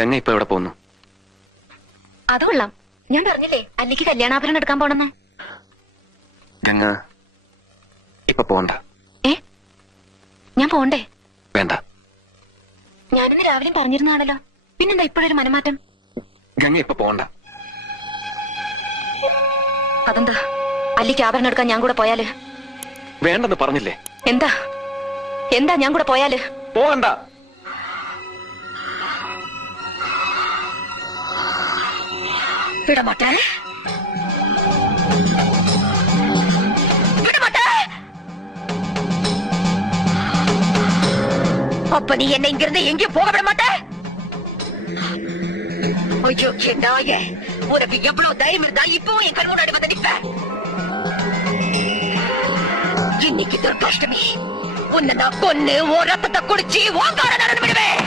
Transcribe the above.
ഗംഗ ഇപ്പൊ എവിടെ പോകുന്നു? അത് കൊള്ളാം. ഞാൻ പറഞ്ഞില്ലേ അല്ലിക്ക് കല്യാണാഭരണം എടുക്കാൻ പോണെന്ന്. ഗംഗ ഇപ്പൊ പോണ്ട. ഞാൻ പോണ്ടേ? വേണ്ട. ഞാനിന്ന് രാവിലെ പറഞ്ഞിരുന്നാണല്ലോ, പിന്നെന്താ ഇപ്പോഴൊരു മനമാറ്റം? ഗംഗ ഇപ്പൊ പോണ്ട. അതെന്താ? അല്ലിക്ക് ആഭരണം എടുക്കാൻ ഞാൻ കൂടെ പോയാല്? വേണ്ടെന്ന് പറഞ്ഞില്ലേ? എന്താ എന്താ ഞാൻ കൂടെ പോയാല്? പോകണ്ട. വിടമാട്ടെ. அப்ப நீ என்ன இங்கிருந்து எங்கேயும் போக விட மாட்ட? ஐயோ நாயே, உனக்கு எவ்வளவு தைரியம் இருந்தா இப்பவும் என் கண் முன்னாடி வந்து நிப்ப? இன்னைக்கு துர்காஷ்டமி, உன்னை நான் கொன்னு ஓ ரத்தத்தை குடிச்சு ஓங்கார நடந்து விடுவேன்.